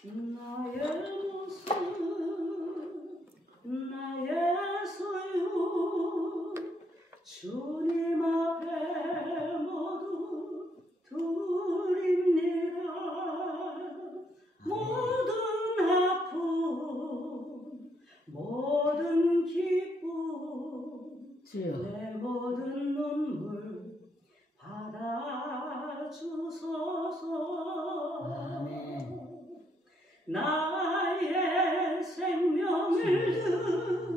나의 모습 나의 소유 주님 앞에 모두 드립니다. 모든 아픔 모든 기쁨 내 모든 눈물 받아주소서. 아멘. 나의 생명을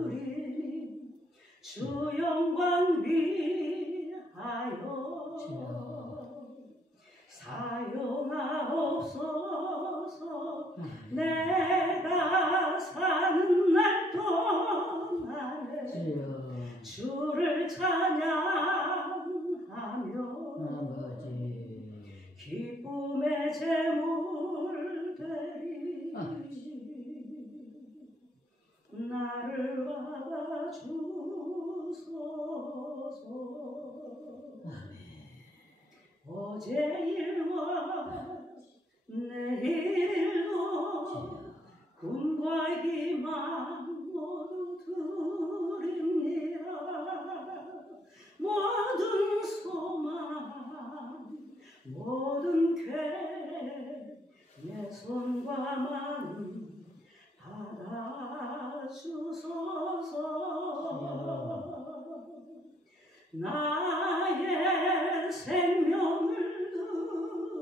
드리니 주 영광 위하여 사용하옵소서. 내가 사는 날 동안에 주를 찬양하며 기쁨의 제물 되리. 나를 받아주소서. 어제 일과 내일도 꿈과 희망 모두 드립니다. 모든 소망 모든 쾌 내 손과 마음 받아주소서. 나의 생명을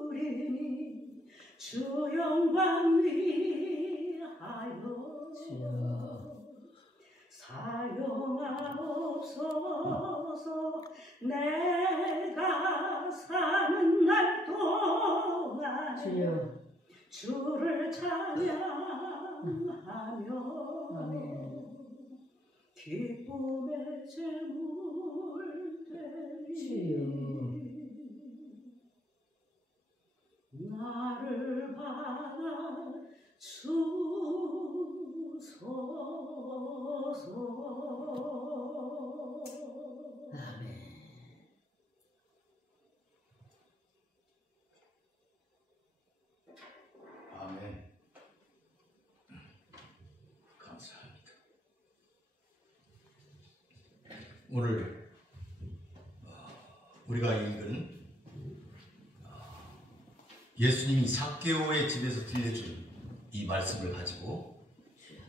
드리니 주 영광 위하여 사용하옵소서. 내가 사는 날 동안에 주를 찬양하며 기쁨의 제물 되리. 나를 받아주소서. 아멘. 아멘. 감사합니다. 오늘 우리가 읽은 예수님이 삭개오의 집에서 들려준 이 말씀을 가지고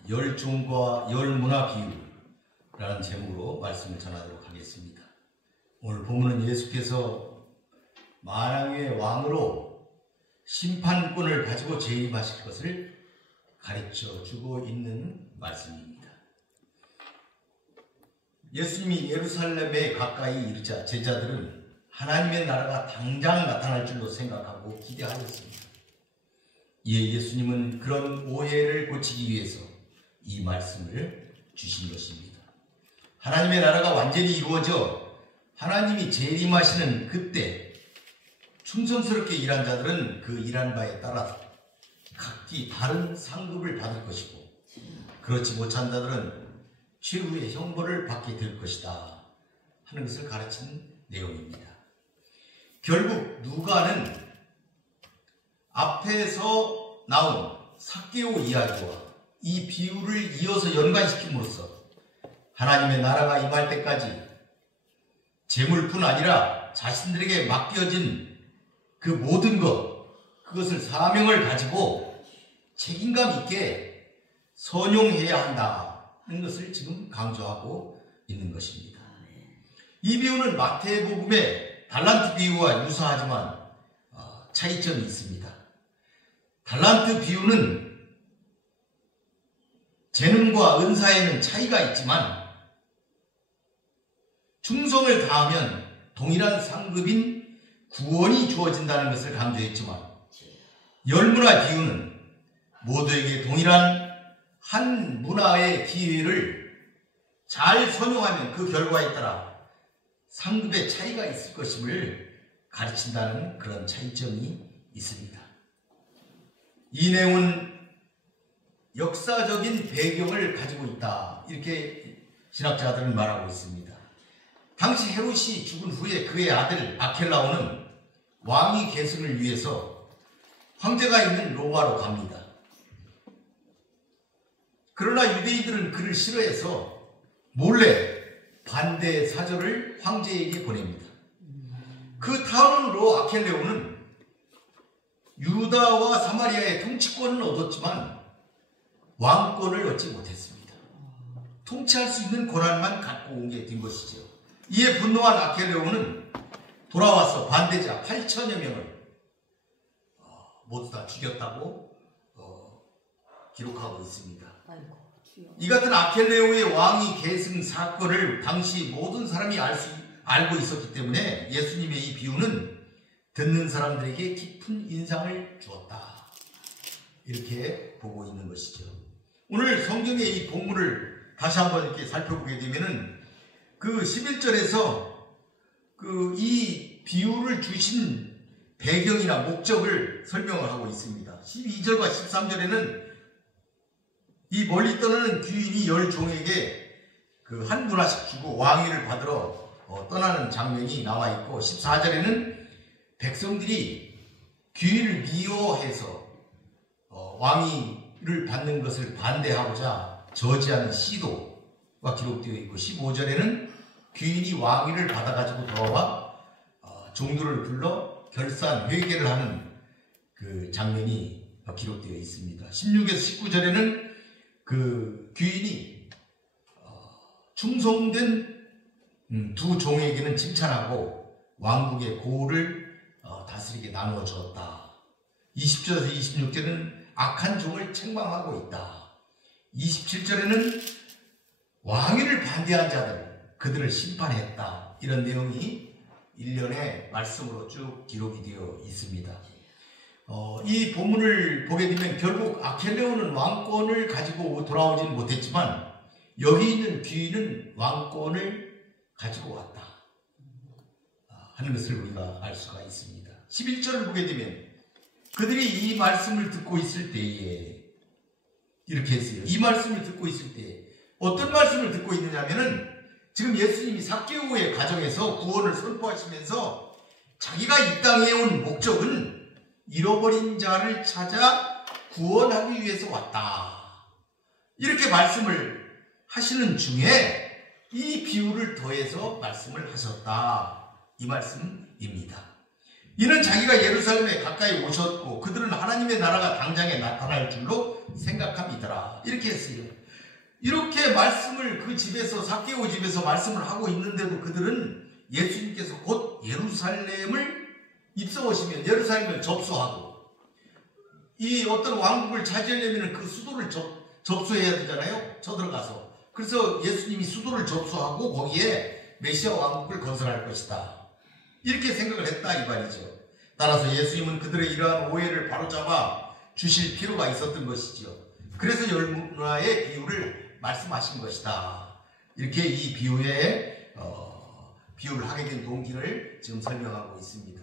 열 종과 열 문화 비유라는 제목으로 말씀을 전하도록 하겠습니다. 오늘 본문은 예수께서 만왕의 왕으로 심판권을 가지고 재림하실 것을 가르쳐주고 있는 말씀입니다. 예수님이 예루살렘에 가까이 이르자 제자들은 하나님의 나라가 당장 나타날 줄로 생각하고 기대하였습니다. 이에 예수님은 그런 오해를 고치기 위해서 이 말씀을 주신 것입니다. 하나님의 나라가 완전히 이루어져 하나님이 재림하시는 그때 충성스럽게 일한 자들은 그 일한 바에 따라 각기 다른 상급을 받을 것이고, 그렇지 못한 자들은 최후의 형벌을 받게 될 것이다 하는 것을 가르치는 내용입니다. 결국 누가는 앞에서 나온 삭개오 이야기와 이 비유를 이어서 연관시킴으로써 하나님의 나라가 임할 때까지 재물뿐 아니라 자신들에게 맡겨진 그 모든 그것을 사명을 가지고 책임감 있게 선용해야 한다는 것을 지금 강조하고 있는 것입니다. 이 비유는 마태복음의 달란트 비유와 유사하지만 차이점이 있습니다. 달란트 비유는 재능과 은사에는 차이가 있지만 충성을 다하면 동일한 상급인 구원이 주어진다는 것을 강조했지만, 열문화 비유는 모두에게 동일한 한 문화의 기회를 잘 선용하면 그 결과에 따라 상급의 차이가 있을 것임을 가르친다는 그런 차이점이 있습니다. 이 내용은 역사적인 배경을 가지고 있다, 이렇게 신학자들은 말하고 있습니다. 당시 헤롯이 죽은 후에 그의 아들 아켈라오는 왕위 계승을 위해서 황제가 있는 로마로 갑니다. 그러나 유대인들은 그를 싫어해서 몰래 반대 사절을 황제에게 보냅니다. 그 다음으로 아켈레오는 유다와 사마리아의 통치권을 얻었지만 왕권을 얻지 못했습니다. 통치할 수 있는 권한만 갖고 온 게 된 것이죠. 이에 분노한 아켈레오는 돌아와서 반대자 8천여 명을 모두 다 죽였다고 기록하고 있습니다. 아이고, 주여. 이 같은 아켈레오의 왕위 계승 사건을 당시 모든 사람이 알고 있었기 때문에 예수님의 이 비유는 듣는 사람들에게 깊은 인상을 주었다. 이렇게 보고 있는 것이죠. 오늘 성경의 이 본문을 다시 한번 이렇게 살펴보게 되면은 그 11절에서 이 비유를 주신 배경이나 목적을 설명을 하고 있습니다. 12절과 13절에는 이 멀리 떠나는 귀인이 10종에게 한 문화씩 주고 왕위를 받으러 떠나는 장면이 나와 있고, 14절에는 백성들이 귀인을 미워해서 왕위를 받는 것을 반대하고자 저지하는 시도가 기록되어 있고, 15절에는 귀인이 왕위를 받아가지고 돌아와 종들을 불러 결산 회개를 하는 그 장면이 기록되어 있습니다. 16에서 19절에는 그 귀인이 충성된 두 종에게는 칭찬하고 왕국의 고를 다스리게 나누어 주었다. 20절에서 26절에는 악한 종을 책망하고 있다. 27절에는 왕위를 반대한 자들, 그들을 심판했다. 이런 내용이 일련의 말씀으로 쭉 기록이 되어 있습니다. 이 본문을 보게 되면 결국 아켈레오는 왕권을 가지고 돌아오지는 못했지만 여기 있는 귀인은 왕권을 가지고 왔다 하는 것을 우리가 알 수가 있습니다. 11절을 보게 되면 그들이 이 말씀을 듣고 있을 때에 이렇게 했어요. 이 말씀을 듣고 있을 때에 어떤 말씀을 듣고 있느냐면은 지금 예수님이 삭개오의 가정에서 구원을 선포하시면서 자기가 이 땅에 온 목적은 잃어버린 자를 찾아 구원하기 위해서 왔다. 이렇게 말씀을 하시는 중에 이 비유를 더해서 말씀을 하셨다. 이 말씀입니다. 이는 자기가 예루살렘에 가까이 오셨고 그들은 하나님의 나라가 당장에 나타날 줄로 생각함이더라. 이렇게 했어요. 이렇게 말씀을 그 집에서 삭개오 집에서 말씀을 하고 있는데도 그들은 예수님께서 곧 예루살렘을 입성하시면 예루살렘을 접수하고 이 어떤 왕국을 차지하려면 그 수도를 접수해야 되잖아요. 쳐들어가서. 그래서 예수님이 수도를 접수하고 거기에 메시아 왕국을 건설할 것이다. 이렇게 생각을 했다 이 말이죠. 따라서 예수님은 그들의 이러한 오해를 바로잡아 주실 필요가 있었던 것이지요. 그래서 열문화의 비유를 말씀하신 것이다. 이렇게 이 비유를 하게 된 동기를 지금 설명하고 있습니다.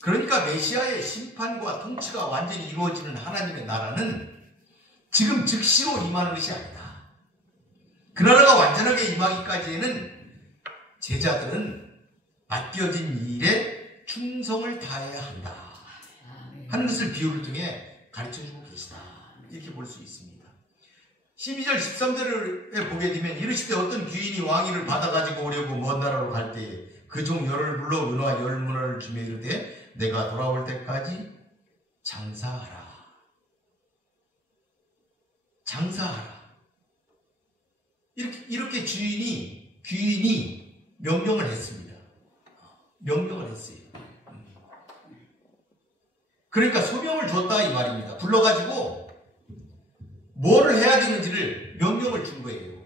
그러니까 메시아의 심판과 통치가 완전히 이루어지는 하나님의 나라는 지금 즉시로 임하는 것이 아니다. 그 나라가 완전하게 임하기까지에는 제자들은 맡겨진 일에 충성을 다해야 한다 하는 것을 비유를 통해 가르쳐주고 계시다. 이렇게 볼 수 있습니다. 12절 13절을 보게 되면 이르시되 어떤 귀인이 왕위를 받아가지고 오려고 먼 나라로 갈 때에 그 종 열을 불러 은화 열 문화를 주며 이르되 내가 돌아올 때까지 장사하라. 장사하라. 이렇게 귀인이 명령을 했습니다. 명령을 했어요. 그러니까 소명을 줬다 이 말입니다. 불러가지고 뭐를 해야 되는지를 명령을 준 거예요.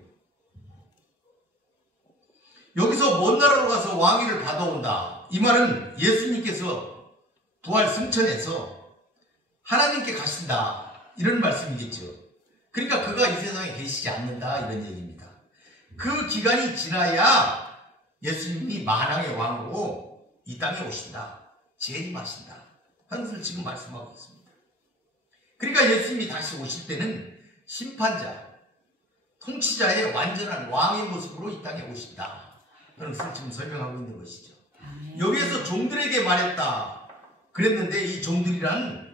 여기서 먼 나라로 가서 왕위를 받아온다. 이 말은 예수님께서 부활 승천해서 하나님께 가신다. 이런 말씀이겠죠. 그러니까 그가 이 세상에 계시지 않는다. 이런 얘기입니다. 그 기간이 지나야 예수님이 만왕의 왕으로 이 땅에 오신다. 재림하신다. 하는 것을 지금 말씀하고 있습니다. 그러니까 예수님이 다시 오실 때는 심판자, 통치자의 완전한 왕의 모습으로 이 땅에 오신다. 하는 것을 지금 설명하고 있는 것이죠. 여기에서 종들에게 말했다 그랬는데, 이 종들이란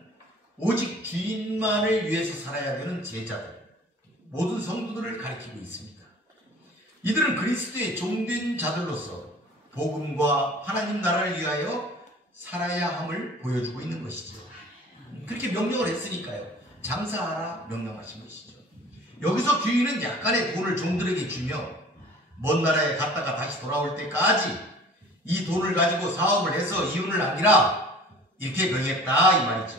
오직 주인만을 위해서 살아야 되는 제자들, 모든 성도들을 가리키고 있습니다. 이들은 그리스도의 종된 자들로서 복음과 하나님 나라를 위하여 살아야 함을 보여주고 있는 것이죠. 그렇게 명령을 했으니까요. 장사하라 명령하신 것이죠. 여기서 귀인은 약간의 돈을 종들에게 주며 먼 나라에 갔다가 다시 돌아올 때까지 이 돈을 가지고 사업을 해서 이윤을 남기라, 이렇게 명했다 이 말이죠.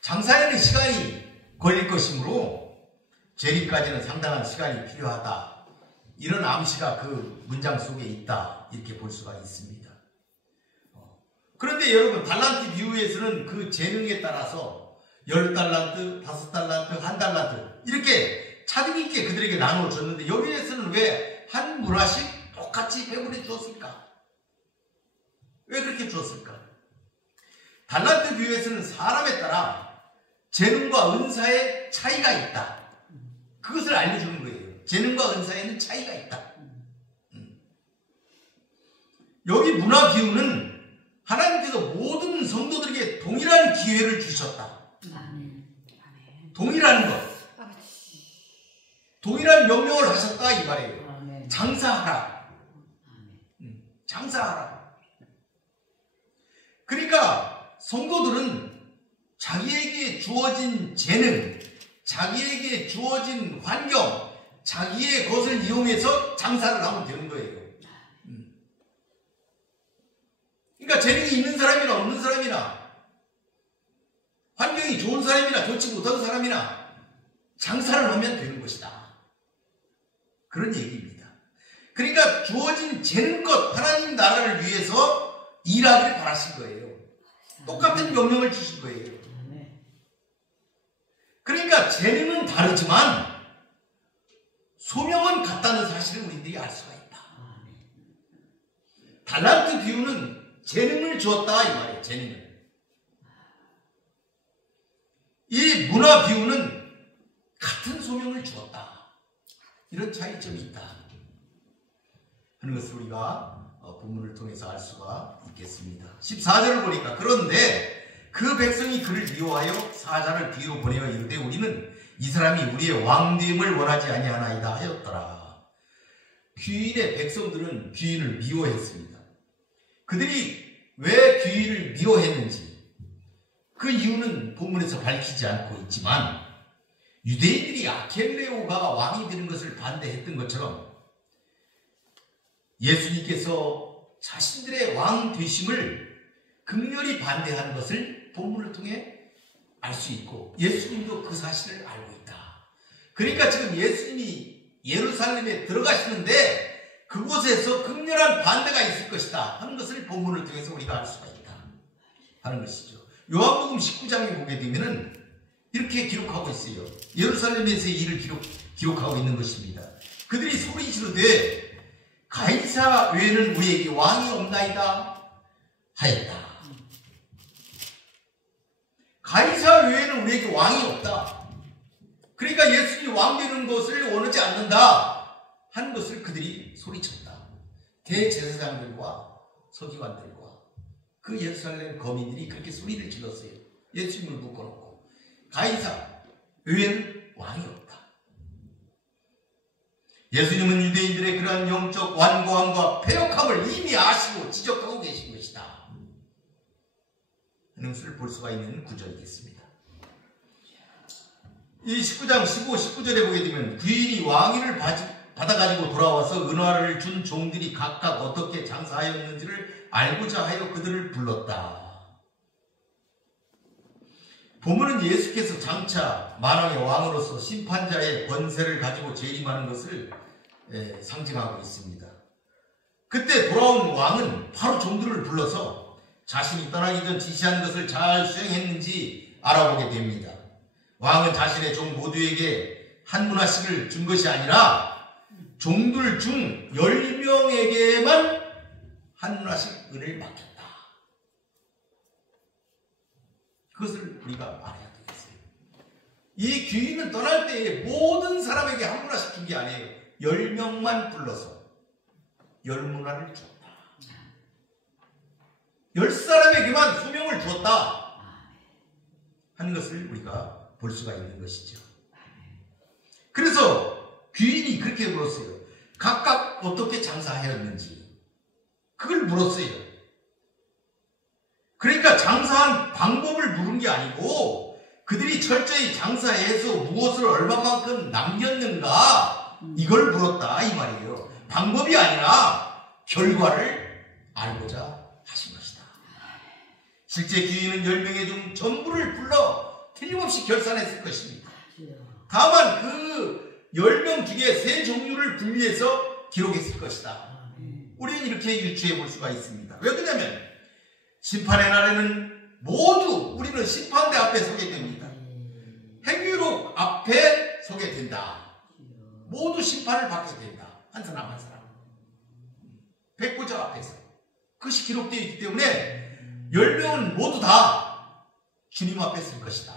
장사에는 시간이 걸릴 것이므로 재림까지는 상당한 시간이 필요하다, 이런 암시가 그 문장 속에 있다, 이렇게 볼 수가 있습니다. 그런데 여러분, 달란트 비유에서는 그 재능에 따라서 10달란트, 5달란트, 1달란트 이렇게 차등 있게 그들에게 나누어 줬는데, 여기에서는 왜 한 문화씩 똑같이 배분해 주었을까? 왜 그렇게 주었을까? 달란트 비유에서는 사람에 따라 재능과 은사의 차이가 있다, 그것을 알려주는 거예요. 재능과 은사에는 차이가 있다. 여기 문화 비유는 하나님께서 모든 성도들에게 동일한 기회를 주셨다. 동일한 것, 동일한 명령을 하셨다 이 말이에요. 장사하라. 장사하라. 그러니까 성도들은 자기에게 주어진 재능, 자기에게 주어진 환경, 자기의 것을 이용해서 장사를 하면 되는 거예요. 그러니까 재능이 있는 사람이나 없는 사람이나, 환경이 좋은 사람이나 좋지 못한 사람이나 장사를 하면 되는 것이다, 그런 얘기입니다. 그러니까 주어진 재능껏 하나님 나라를 위해서 일하기를 바라신 거예요. 똑같은 명령을 주신 거예요. 그러니까 재능은 다르지만 소명은 같다는 사실을 우리들이 알 수가 있다. 달란트 비유는 재능을 주었다 이 말이에요. 재능을. 이 문화 비유는 같은 소명을 주었다, 이런 차이점이 있다 하는 것을 우리가 본문을 통해서 알 수가 있겠습니다. 14절을 보니까, 그런데 그 백성이 그를 미워하여 사자를 뒤로 보내어 이르되 우리는 이 사람이 우리의 왕됨을 원하지 아니하나이다 하였더라. 귀인의 백성들은 귀인을 미워했습니다. 그들이 왜 귀인을 미워했는지 그 이유는 본문에서 밝히지 않고 있지만, 유대인들이 아켈레오가 왕이 되는 것을 반대했던 것처럼 예수님께서 자신들의 왕 되심을 극렬히 반대하는 것을 본문을 통해 알 수 있고, 예수님도 그 사실을 알고 있다. 그러니까 지금 예수님이 예루살렘에 들어가시는데 그곳에서 극렬한 반대가 있을 것이다 하는 것을 본문을 통해서 우리가 알 수가 있다 하는 것이죠. 요한복음 19장에 보게 되면은 이렇게 기록하고 있어요. 예루살렘에서의 일을 기록하고 있는 것입니다. 그들이 소리 지르되 가이사 외에는 우리에게 왕이 없나이다 하였다. 가이사 외에는 우리에게 왕이 없다. 그러니까 예수님이 왕 되는 것을 원하지 않는다 하는 것을 그들이 소리쳤다. 대제사장들과 서기관들과 그 예루살렘 거민들이 그렇게 소리를 질렀어요. 예수님을 묶어놓고 가이사 외에는 왕이 없다. 예수님은 유대인들의 그러한 영적 완고함과 패역함을 이미 아시고 지적하고 계신 것이다 하는 것을 볼 수가 있는 구절이겠습니다. 이 19장 15, 19절에 보게 되면 귀인이 왕위를 받아가지고 돌아와서 은화를 준 종들이 각각 어떻게 장사하였는지를 알고자 하여 그들을 불렀다. 본문은 예수께서 장차 만왕의 왕으로서 심판자의 권세를 가지고 재림하는 것을 상징하고 있습니다. 그때 돌아온 왕은 바로 종들을 불러서 자신이 떠나기 전 지시한 것을 잘 수행했는지 알아보게 됩니다. 왕은 자신의 종 모두에게 한 문화씩을 준 것이 아니라 종들 중 10명에게만 한 문화씩 은을 맡겼다. 그것을 우리가 알아야 되겠어요. 이 귀인은 떠날 때에 모든 사람에게 한 문화씩 준 게 아니에요. 10명만 불러서 10문화를 줬다. 10사람에게만 소명을 주었다 하는 것을 우리가 볼 수가 있는 것이죠. 그래서 귀인이 그렇게 물었어요. 각각 어떻게 장사하였는지 그걸 물었어요. 그러니까 장사한 방법을 물은 게 아니고 그들이 철저히 장사해서 무엇을 얼마만큼 남겼는가 이걸 물었다 이 말이에요. 방법이 아니라 결과를 알고자 하신 것이다. 실제 귀인은 10명의 중 전부를 불러 틀림없이 결산했을 것입니다. 다만 그 10명 중에 3종류를 분리해서 기록했을 것이다. 우리는 이렇게 유추해 볼 수가 있습니다. 왜 그러냐면 심판의 날에는 모두 우리는 심판대 앞에 서게 됩니다. 행위록 앞에 서게 된다. 모두 심판을 받게 된다. 한 사람 한 사람. 백보자 앞에서. 그것이 기록되어 있기 때문에 10명은 모두 다 주님 앞에 설 것이다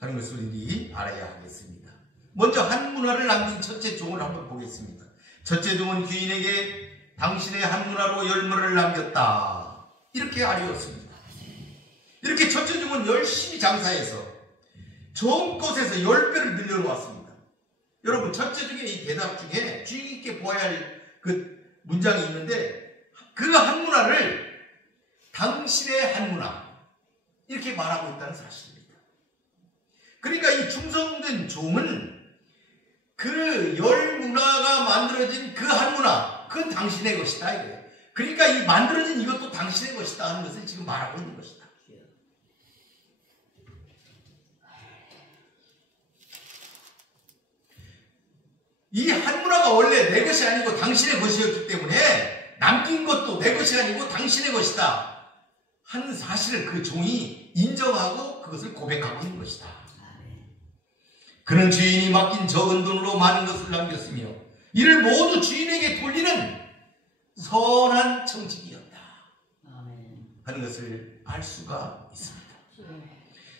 하는 것을 우리 알아야 하겠습니다. 먼저 한 문화를 남긴 첫째 종을 한번 보겠습니다. 첫째 종은 귀인에게 당신의 한 문화로 10문화를 남겼다 이렇게 알렸습니다. 이렇게 첫째 종은 열심히 장사해서 좋은 곳에서 10배를 늘려놓았습니다. 여러분 첫째 종의 이 대답 중에 주의 깊게 보아야 할 그 문장이 있는데 그 한 문화를 당신의 한 문화 이렇게 말하고 있다는 사실입니다. 그러니까 이 충성된 종은 그 10문화가 만들어진 그 한 문화 그건 당신의 것이다 이거예요. 그러니까 이 만들어진 이것도 당신의 것이다 하는 것을 지금 말하고 있는 것이다. 이 한 문화가 원래 내 것이 아니고 당신의 것이었기 때문에 남긴 것도 내 것이 아니고 당신의 것이다 하는 사실을 그 종이 인정하고 그것을 고백하고 있는 것이다. 그는 주인이 맡긴 적은 돈으로 많은 것을 남겼으며 이를 모두 주인에게 돌리는 선한 청직이었다 하는 것을 알 수가 있습니다.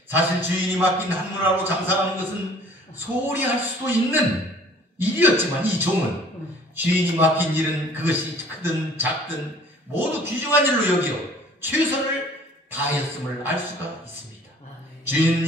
사실 주인이 맡긴 한 문화로 장사하는 것은 소홀히 할 수도 있는 일이었지만 이 종은 주인이 맡긴 일은 그것이 크든 작든 모두 귀중한 일로 여겨 최선을 다하였음을 알 수가 있습니다. 주인